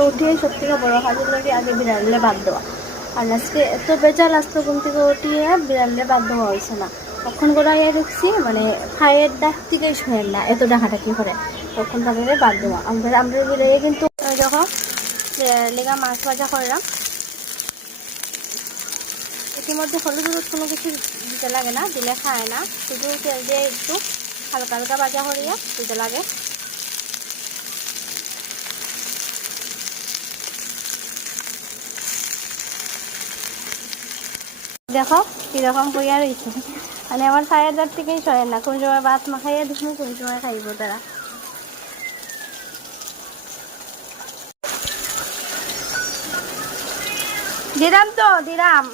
থেকে উঠিয়ে সব থেকে বড় কাজ হলো কি আগে বিড়ালে বাদ দেওয়া। আর আজকে এত বেজাল আসতো ঘুম থেকে উঠিয়ে বিড়ালে বাদ দেওয়া হয়েছে না। তখন করে ঢুকছি মানে খায়ের ডাক থেকেই শোয়েন না, এত ডাকাডাকি করে, তখন তাদের বাদ দেওয়া। আমরা বিড়ালে কিন্তু যখন লেগা মাছ ভাজা করলাম, ইতিমধ্যে হলুদ হলুদ কোনো কিছু দিতে লাগে না, দিলে খায় না, শুধু তেল দিয়ে একটু হালকা হালকা ভাজা করিয়া দিতে লাগে। দেখো কিরকম হইয়া রয়েছে, মানে আমার খাইয়ার দাঁত থেকেই সরেন না, কোন সময় ভাত মাখাইয়া দিচ্ছি, কোন সময় খাইব তারা। দিলাম তো দিলাম।